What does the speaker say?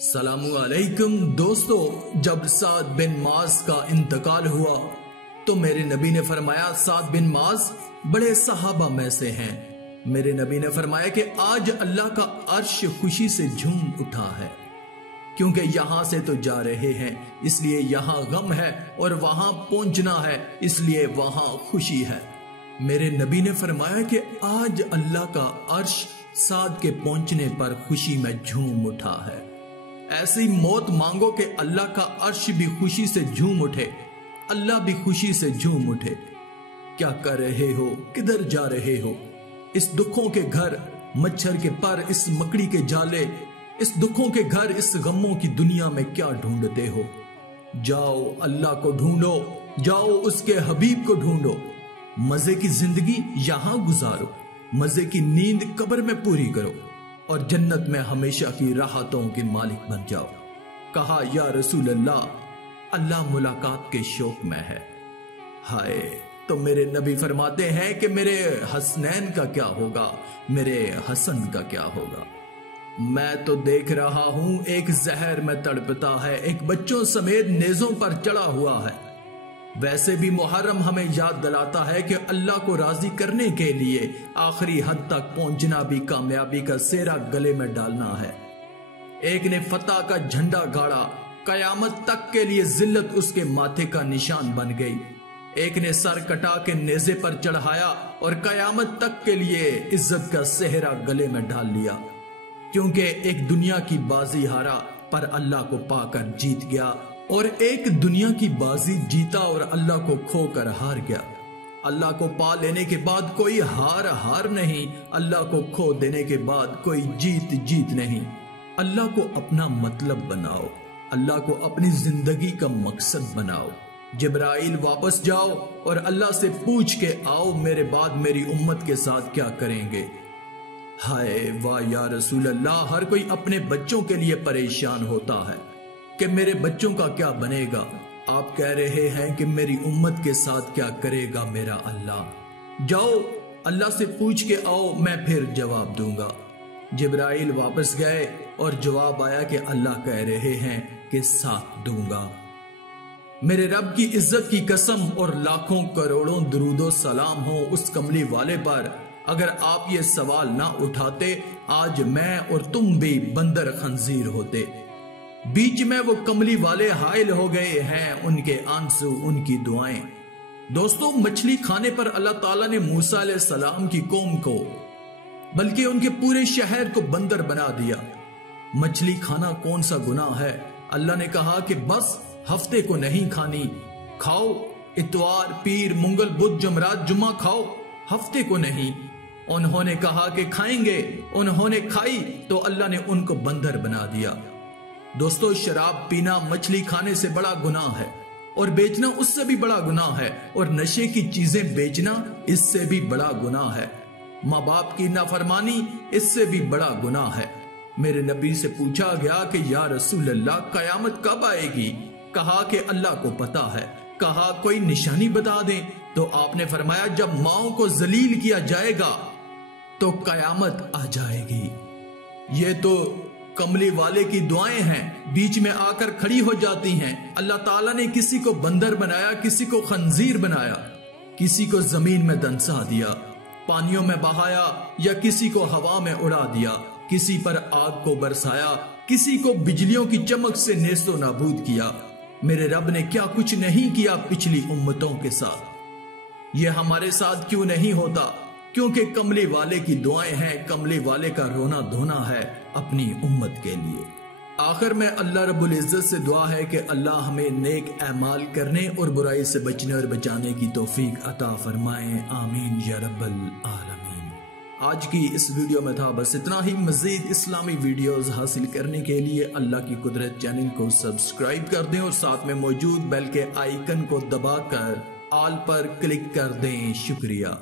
السلام علیکم دوستو، جب سعد بن معاذ کا انتقال ہوا تو میرے نبی نے فرمایا سعد بن معاذ بڑے صحابہ میں سے ہیں۔ میرے نبی نے فرمایا کہ آج اللہ کا عرش خوشی سے جھوم اٹھا ہے، کیونکہ یہاں سے تو جا رہے ہیں اس لیے یہاں غم ہے، اور وہاں پہنچنا ہے اس لیے وہاں خوشی ہے۔ میرے نبی نے فرمایا کہ آج اللہ کا عرش سعد کے پہنچنے پر خوشی میں جھوم اٹھا ہے۔ ایسی موت مانگو کہ اللہ کا عرش بھی خوشی سے جھوم اٹھے، اللہ بھی خوشی سے جھوم اٹھے۔ کیا کر رہے ہو؟ کدھر جا رہے ہو؟ اس دکھوں کے گھر، مچھر کے پر، اس مکڑی کے جالے، اس دکھوں کے گھر، اس غموں کی دنیا میں کیا ڈھونڈتے ہو؟ جاؤ اللہ کو ڈھونڈو، جاؤ اس کے حبیب کو ڈھونڈو۔ مزے کی زندگی یہاں گزارو، مزے کی نیند قبر میں پوری کرو، اور جنت میں ہمیشہ کی راحتوں کے مالک بن جاؤ۔ کہا یا رسول اللہ، اللہ ملاقات کے شوق میں ہے۔ ہائے، تو میرے نبی فرماتے ہیں کہ میرے حسنین کا کیا ہوگا، میرے حسن کا کیا ہوگا؟ میں تو دیکھ رہا ہوں ایک زہر میں تڑپتا ہے، ایک بچوں سمیت نیزوں پر چڑھا ہوا ہے۔ ویسے بھی محرم ہمیں یاد دلاتا ہے کہ اللہ کو راضی کرنے کے لیے آخری حد تک پہنچنا بھی کامیابی کا سہرا گلے میں ڈالنا ہے۔ ایک نے فتح کا جھنڈا گاڑا، قیامت تک کے لیے ذلت اس کے ماتھے کا نشان بن گئی۔ ایک نے سر کٹا کے نیزے پر چڑھایا اور قیامت تک کے لیے عزت کا سہرا گلے میں ڈال لیا، کیونکہ ایک دنیا کی بازی ہارا پر اللہ کو پا کر جیت گیا، اور ایک دنیا کی بازی جیتا اور اللہ کو کھو کر ہار گیا۔ اللہ کو پا لینے کے بعد کوئی ہار نہیں، اللہ کو کھو دینے کے بعد کوئی جیت نہیں۔ اللہ کو اپنا مطلب بناؤ، اللہ کو اپنی زندگی کا مقصد بناؤ۔ جبرائیل واپس جاؤ اور اللہ سے پوچھ کے آؤ میرے بعد میری امت کے ساتھ کیا کریں گے۔ ہائے واہ یا رسول اللہ، ہر کوئی اپنے بچوں کے لیے پریشان ہوتا ہے کہ میرے بچوں کا کیا بنے گا۔ آپ کہہ رہے ہیں کہ میری امت کے ساتھ کیا کرے گا میرا اللہ؟ جاؤ اللہ سے پوچھ کے آؤ، میں پھر جواب دوں گا۔ جبرائیل واپس گئے اور جواب آیا کہ اللہ کہہ رہے ہیں کہ ساتھ دوں گا۔ میرے رب کی عزت کی قسم اور لاکھوں کروڑوں درود و سلام ہو اس کملی والے پر، اگر آپ یہ سوال نہ اٹھاتے آج میں اور تم بھی بندر خنزیر ہوتے۔ بیچ میں وہ کملی والے حائل ہو گئے ہیں، ان کے آنسو، ان کی دعائیں۔ دوستو، مچھلی کھانے پر اللہ تعالیٰ نے موسیٰ علیہ السلام کی قوم کو بلکہ ان کے پورے شہر کو بندر بنا دیا۔ مچھلی کھانا کون سا گناہ ہے؟ اللہ نے کہا کہ بس ہفتے کو نہیں کھانی، کھاؤ اتوار، پیر، منگل، بدھ، جمعرات، جمعہ کھاؤ، ہفتے کو نہیں۔ انہوں نے کہا کہ کھائیں گے، انہوں نے کھائی تو اللہ نے ان کو بندر بنا دیا۔ دوستو، شراب پینا مچھلی کھانے سے بڑا گناہ ہے، اور بیچنا اس سے بھی بڑا گناہ ہے، اور نشے کی چیزیں بیچنا اس سے بھی بڑا گناہ ہے، ماں باپ کی نافرمانی اس سے بھی بڑا گناہ ہے۔ میرے نبی سے پوچھا گیا کہ یا رسول اللہ، قیامت کب آئے گی؟ کہا کہ اللہ کو پتا ہے۔ کہا کوئی نشانی بتا دیں، تو آپ نے فرمایا جب ماؤں کو ذلیل کیا جائے گا تو قیامت آ جائے گی۔ یہ تو کملی والے کی دعائیں ہیں، بیچ میں آ کر کھڑی ہو جاتی ہیں۔ اللہ تعالیٰ نے کسی کو بندر بنایا، کسی کو خنزیر بنایا، کسی کو زمین میں دنسا دیا، پانیوں میں بہایا، یا کسی کو ہوا میں اڑا دیا، کسی پر آگ کو برسایا، کسی کو بجلیوں کی چمک سے نیست و نابود کیا۔ میرے رب نے کیا کچھ نہیں کیا پچھلی امتوں کے ساتھ؟ یہ ہمارے ساتھ کیوں نہیں ہوتا؟ کیونکہ کملی والے کی دعائیں ہیں، کملی والے کا رونا دھونا ہے اپنی امت کے لیے۔ آخر میں اللہ رب العزت سے دعا ہے کہ اللہ ہمیں نیک اعمال کرنے اور برائی سے بچنے اور بچانے کی توفیق عطا فرمائیں، آمین یا رب العالمین۔ آج کی اس ویڈیو میں تھا بس اتنا ہی۔ مزید اسلامی ویڈیوز حاصل کرنے کے لیے اللہ کی قدرت چینل کو سبسکرائب کر دیں، اور ساتھ میں موجود بیل کے آئیکن کو دبا کر آل پر کلک کر دیں۔ شکریہ۔